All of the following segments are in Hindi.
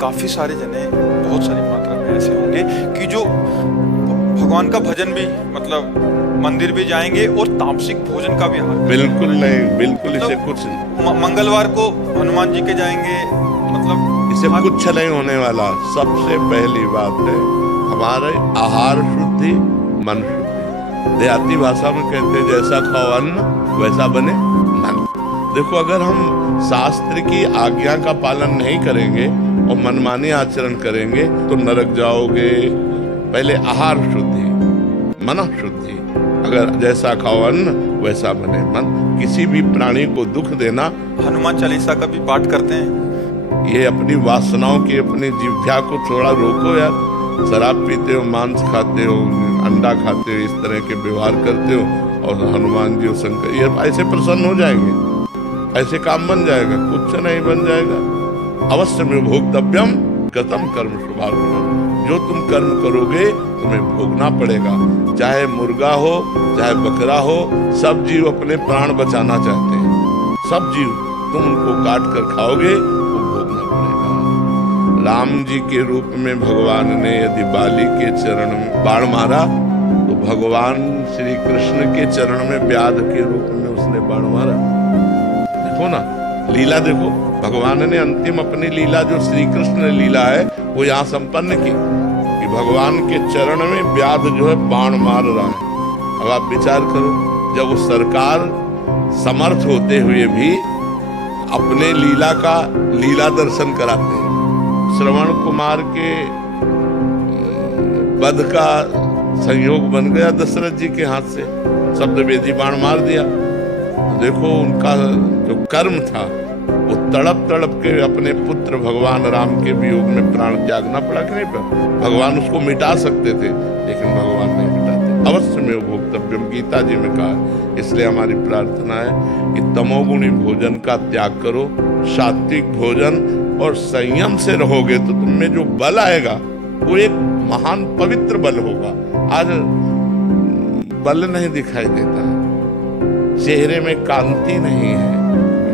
काफी सारे जने बहुत सारी मात्रा में ऐसे होंगे कि जो भगवान का भजन भी मतलब मंदिर भी जाएंगे और तामसिक भोजन का भी हाल करेंगे। बिल्कुल नहीं, बिल्कुल इसे मतलब कुछ मंगलवार को हनुमान जी के जाएंगे, मतलब इसे कुछ नहीं होने वाला। सबसे पहली बात है हमारे आहार शुद्धि, मन शुद्धि। देहाती भाषा में कहते हैं जैसा खाओ अन्न वैसा बने मन। देखो, अगर हम शास्त्र की आज्ञा का पालन नहीं करेंगे और मनमानी आचरण करेंगे तो नरक जाओगे। पहले आहार शुद्धि, मन शुद्धि। अगर जैसा खाओ अन्न वैसा बने मन। किसी भी प्राणी को दुख देना, हनुमान चालीसा का भी पाठ करते हैं। ये अपनी वासनाओं की, अपनी जिह्वा को थोड़ा रोको यार। शराब पीते हो, मांस खाते हो, अंडा खाते हो, इस तरह के व्यवहार करते हो और हनुमान जी और शंकर ये ऐसे प्रसन्न हो जाएंगे, ऐसे काम बन जाएगा? कुछ नहीं बन जाएगा। अवश्य में भोक्तव्यम गतम कर्म शुभारंभम। जो तुम कर्म करोगे तुम्हें भोगना पड़ेगा। चाहे मुर्गा हो, चाहे बकरा हो, सब जीव अपने प्राण बचाना चाहते हैं। सब जीव, तुम उनको काट कर खाओगे तो भोगना पड़ेगा। राम जी के रूप में भगवान ने यदि बाली के चरण में बाण मारा तो भगवान श्री कृष्ण के चरण में व्याध के रूप में उसने बाण मारा। देखो ना, लीला देखो। भगवान ने अंतिम अपनी लीला जो श्री कृष्ण लीला है वो यहाँ संपन्न की कि भगवान के चरण में व्याध जो है बाण मार रहा है। अब आप विचार करो, जब वो सरकार समर्थ होते हुए भी अपने लीला का लीला दर्शन कराते हैं। श्रवण कुमार के वध का संयोग बन गया दशरथ जी के हाथ से, शब्द वेदी बाण मार दिया। देखो, उनका जो कर्म था वो तड़प तड़प के अपने पुत्र भगवान राम के वियोग में प्राण त्यागना पड़ा कि नहीं पड़ा? भगवान उसको मिटा सकते थे लेकिन भगवान नहीं मिटाते। अवश्य में भोक्तव्यम गीता जी में कहा। इसलिए हमारी प्रार्थना है कि तमोगुणी भोजन का त्याग करो, सात्विक भोजन और संयम से रहोगे तो तुम में जो बल आएगा वो एक महान पवित्र बल होगा। आज बल नहीं दिखाई देता, चेहरे में कांति नहीं है,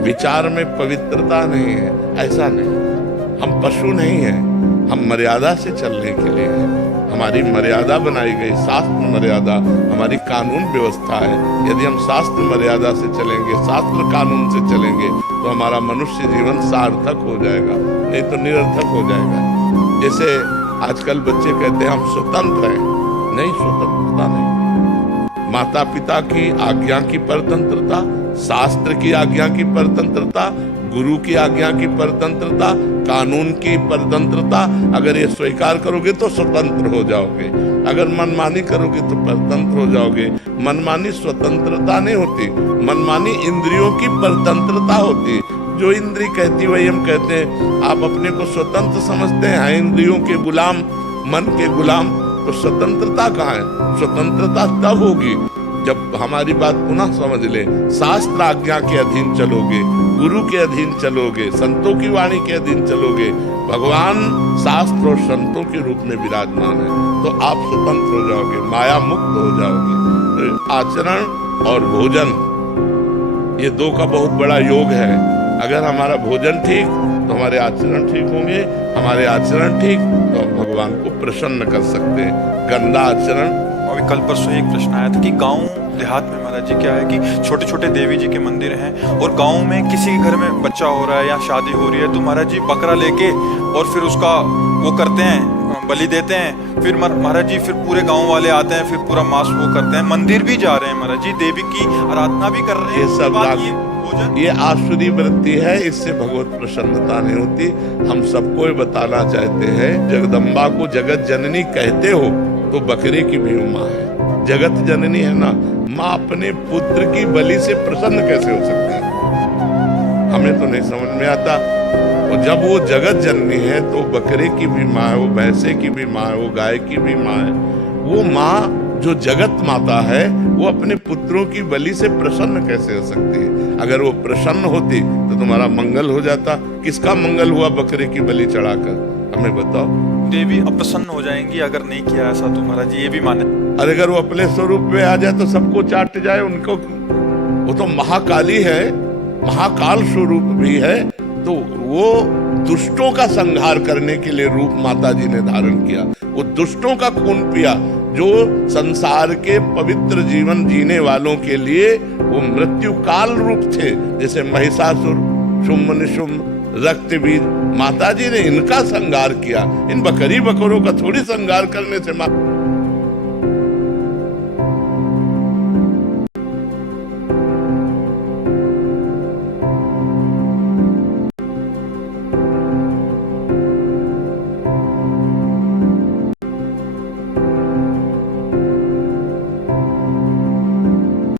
विचार में पवित्रता नहीं है। ऐसा नहीं, हम पशु नहीं हैं, हम मर्यादा से चलने के लिए हैं। हमारी मर्यादा बनाई गई, शास्त्र मर्यादा हमारी कानून व्यवस्था है। यदि हम शास्त्र मर्यादा से चलेंगे, शास्त्र कानून से चलेंगे तो हमारा मनुष्य जीवन सार्थक हो जाएगा, नहीं तो निरर्थक हो जाएगा। जैसे आजकल बच्चे कहते हैं हम स्वतंत्र हैं। नहीं, स्वतंत्रता नहीं। माता पिता की आज्ञा की परतंत्रता, शास्त्र की आज्ञा की परतंत्रता, गुरु की आज्ञा की परतंत्रता, कानून की परतंत्रता, अगर ये स्वीकार करोगे तो स्वतंत्र हो जाओगे। अगर मनमानी करोगे तो परतंत्र हो जाओगे। मनमानी स्वतंत्रता नहीं होती, मनमानी इंद्रियों की परतंत्रता होती। जो इंद्री कहती वही हम कहते हैं। आप अपने को स्वतंत्र समझते हैं, इंद्रियों के गुलाम, मन के गुलाम, तो स्वतंत्रता कहाँ है? स्वतंत्रता तब होगी जब हमारी बात पुनः समझ ले। शास्त्र आज्ञा के अधीन चलोगे, गुरु के अधीन चलोगे, संतों की वाणी के अधीन चलोगे। भगवान शास्त्र और संतों के रूप में विराजमान है तो आप स्वतंत्र हो जाओगे, माया मुक्त हो जाओगे। तो आचरण और भोजन, ये दो का बहुत बड़ा योग है। अगर हमारा भोजन ठीक तो हमारे आचरण ठीक होंगे, हमारे आचरण ठीक तो हम भगवान को प्रसन्न कर सकते हैं। गंदा आचरण। अभी कल परसों एक प्रश्न आया था कि गांव देहात में महाराज जी क्या है कि छोटे छोटे देवी जी के मंदिर हैं और गांव में किसी के घर में बच्चा हो रहा है या शादी हो रही है तो महाराज जी बकरा लेके और फिर उसका वो करते हैं, बलि देते हैं। फिर महाराज जी फिर पूरे गांव वाले आते हैं, फिर पूरा मांस वो करते हैं, मंदिर भी जा रहे हैं महाराज जी, देवी की आराधना भी कर रहे हैं। ये सब ये आसुरी वृत्ति है, इससे भगवत प्रसन्नता नहीं होती। हम सबको बताना चाहते हैं, जगदम्बा को जगत जननी कहते हो तो बकरे की भी माँ है। जगत जननी है ना, माँ अपने पुत्र की बलि से प्रसन्न कैसे हो सकती है? हमें तो नहीं समझ में आता। और जब वो जगत जननी है तो बकरे की भी माँ है, वो भैंसे की भी माँ है, वो गाय की भी माँ है। वो माँ जो जगत माता है वो अपने पुत्रों की बलि से प्रसन्न कैसे हो सकती है? अगर वो प्रसन्न होती तो तुम्हारा मंगल हो जाता। किसका मंगल हुआ बकरे की बलि चढ़ाकर? हमें बताओ। देवी अप्रसन्न हो जाएंगी अगर नहीं किया ऐसा तो महाराज जी ये भी माने। अरे अगर वो अपने स्वरूप में आ जाए तो सबको चाट जाए उनको। वो तो महाकाली है, महाकाल स्वरूप भी है, तो वो दुष्टों का संहार करने के लिए रूप माता जी ने धारण किया। वो दुष्टों का खून पिया जो संसार के पवित्र जीवन जीने वालों के लिए वो मृत्यु काल रूप थे, जैसे महिषासुर, शुम्भ निशुम्भ, रक्तबीज। माता जी ने इनका संहार किया। इन बकरी बकरों का थोड़ी संहार करने से